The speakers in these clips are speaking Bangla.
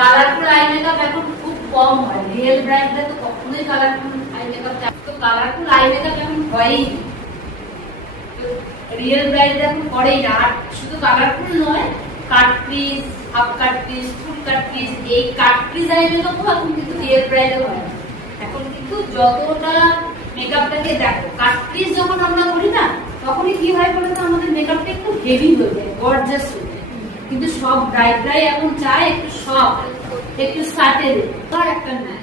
কালারফুল আই মেকআপ এখন খুব কম হয়, রিয়েল ব্রাইডরা তো কখনোই কালারফুল আই মেকআপ চায়, তো কালারফুল আই মেকআপ এখন হয়ই, রিয়েল ব্রাইডরা এখন করেই না। আর শুধু কালারফুল নয়, কাট ক্রিজ, হাফ কাট ক্রিজ, ফুল কাট ক্রিজ, এই কাট ক্রিজ আই মেকআপও এখন কিন্তু রিয়েল ব্রাইডে হয় না। এখন কিন্তু যতটা মেকআপটাকে দেখো, কাট ক্রিজ যখন আমরা করি না, তখনই কি হয় বলতো, আমাদের মেকআপটা একটু হেভি হয়ে যায়, গর্জাস হয়ে যায়। কিন্তু সব ব্রাইডরাই এখন চায় একটু সফট, একটু সাটেল, আর একটা না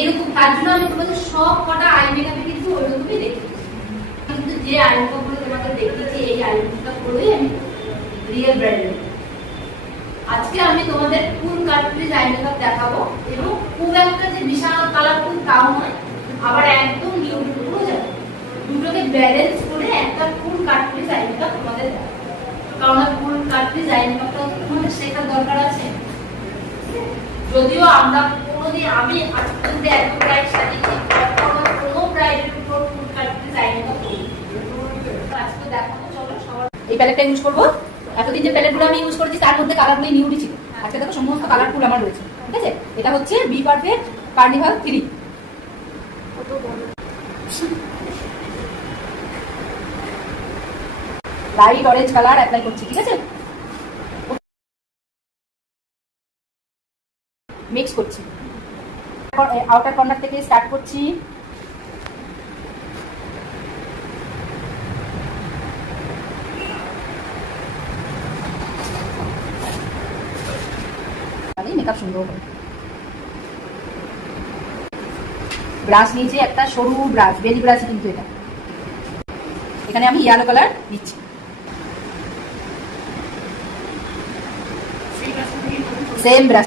এরকম। তার জন্য আমি তোমাদের সব কটা আই মেকআপে কিন্তু ওইরকমই দেখেছি, কিন্তু যে আই মেকআপ গুলো তোমাকে দেখেছি, এই আই মেকআপ করেই আমি রিয়েল ব্রাইডাল। আজকে আমি তোমাদের ফুল কাটপ্রিজ আই মেকআপ দেখাবো, এবং খুব একটা যে বিশাল কালারফুল তাও নয়, আবার একদম নিউট্রাল যাবে, দুটোকে ব্যালেন্স করে একটা ফুল কাটপ্রিজ আই মেকআপ তোমাদের দেখাবো। কারণ ফুল কাটপ্রিজ আই মেকআপটা তোমাদের শেখার দরকার আছে। যদিও আমরা কোনোদিন, আমি আজ পর্যন্ত এত ব্রাইড সাজিয়েছি, কোনো ব্রাইডের উপর ফুল কাটপ্রিজ আই মেকআপ করি। আজকে দেখাবো, চলো সবার এই প্যালেটটা ইউজ করবো। এতদিন যে প্যালেটগুলো আমি ইউজ করেছি তার মধ্যে কালারগুলো নিউডি ছিল, আজকে দেখো সমস্ত কালারফুল আমার রয়েছে, ঠিক আছে? এটা হচ্ছে be perfect carnival 3, light orange colour apply করছি, ঠিক আছে? মিক্স করছি, আউটার কর্নার থেকে স্টার্ট করছি। মেকআপ সুন্দর হবে। ব্রাশ নিয়েছি, একটা সরু ব্রাশ, বেলি ব্রাশ, কিন্তু এটা এখানে আমি ইয়েলো কালার দিচ্ছি। সেম ব্রাশ,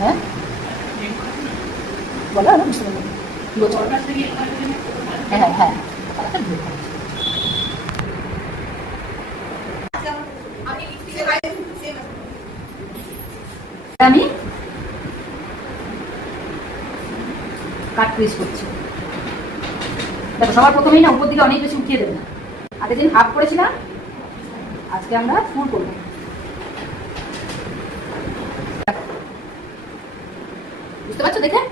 হ্যাঁ বলো, আমি বুঝতে পারলাম কি বলছো। হ্যাঁ হ্যাঁ হ্যাঁ, আমি কাট ক্রিজ করছি। দেখো সবার প্রথমেই না উপর দিকে অনেক বেশি উঠিয়ে দেবে না, আগের দিন হাফ করেছিলাম, আজকে আমরা ফুল করবো। বুঝতে পারছো দেখে?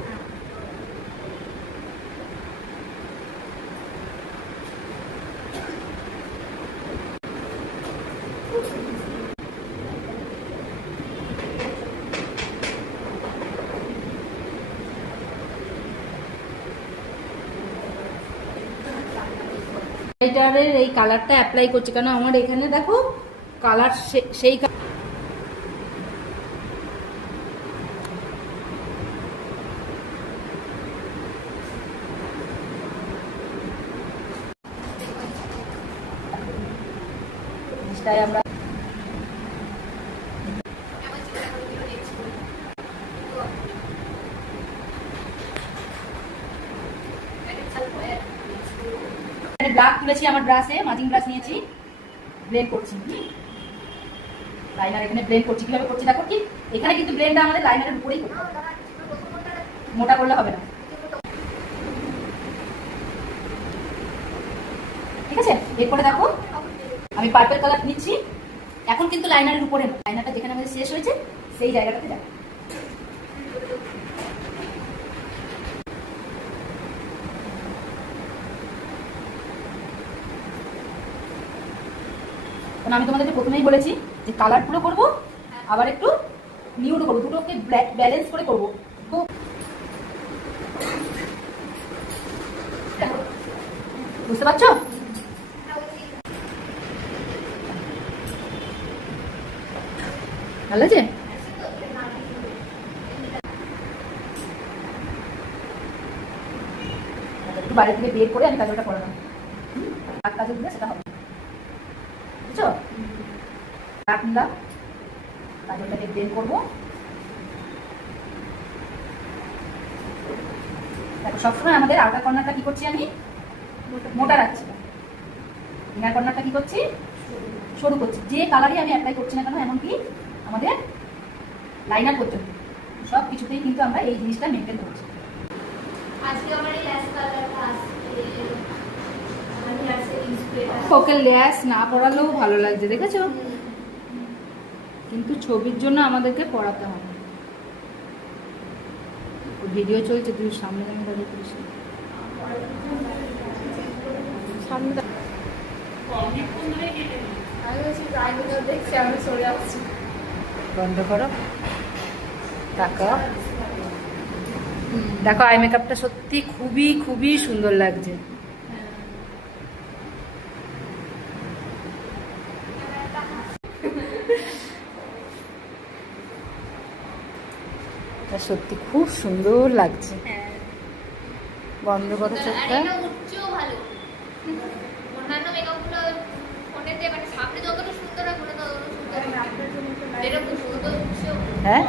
এটারের এই কালারটা অ্যাপ্লাই করছি, কারণ আমার এখানে দেখো কালার সেই আমরা ব্লাক তুলেছি, আমার ব্রাশে মাজিং ব্রাশ নিয়েছি, ব্লেন্ড করছি। লাইনার এখানে ব্লেন্ড করছি, কিভাবে করছি দেখো। কি এখানে কিন্তু ব্লেন্ডটা আমাদের লাইনারের উপরেই করতে হবে, মোটা করলে হবে না, ঠিক আছে? এরপরে দেখো আমি পার্পল কালার নিচ্ছি, এখন কিন্তু লাইনারের উপরে না, লাইনারটা যেখানে আমাদের শেষ হয়েছে সেই জায়গাটাতে যাবে। আমি তোমাদেরকে প্রথমেই বলেছি যে কালারগুলো করবো, আবার একটু নিউড করবো, দুটোকে ব্যালেন্স করে করবো। তো বুঝতে পারছো? ভালো আছে? একটু বাইরে থেকে বের করে আমি কাজলটা করে নেবো, আর কাজল দিলে সেটা হবে, বুঝছো? নিলাম, কাজলটাকে ব্লেন্ড করবো। দেখো সবসময় আমাদের আউটার কর্নারটা কি করছি, আমি মোটা রাখছি, ইনার কর্নারটা কি করছি, সরু করছি। যে কালারই আমি অ্যাপ্লাই করছি না কেন, এমনকি আমাদের লাইনার পর্যন্ত সব কিছুতেই কিন্তু আমরা এই জিনিসটা মেনটেন করছি। আজকে আমার এই ল্যাশ কালারটা আসছে, আমার হেয়ার সেটিং ওকে ল্যাস না পড়ালেও ভালো লাগছে, দেখেছো? কিন্তু ছবির জন্য আমাদেরকে পড়াতে হবে। ভিডিও চলছে, তুই সামনে দাঁড়িয়ে করিস সামনে। বন্ধ করো, টাকা। দেখো আই মেকআপটা সত্যি খুবই খুবই সুন্দর লাগছে। সত্যি খুব সুন্দর লাগছে। বন্ধ করো চোখটা। অন্যান্য মেকআপগুলো ফোনেতে মানে সামনে যতটা সুন্দর হয়, ততটা সুন্দর। এরকম সুন্দর হ্যাঁ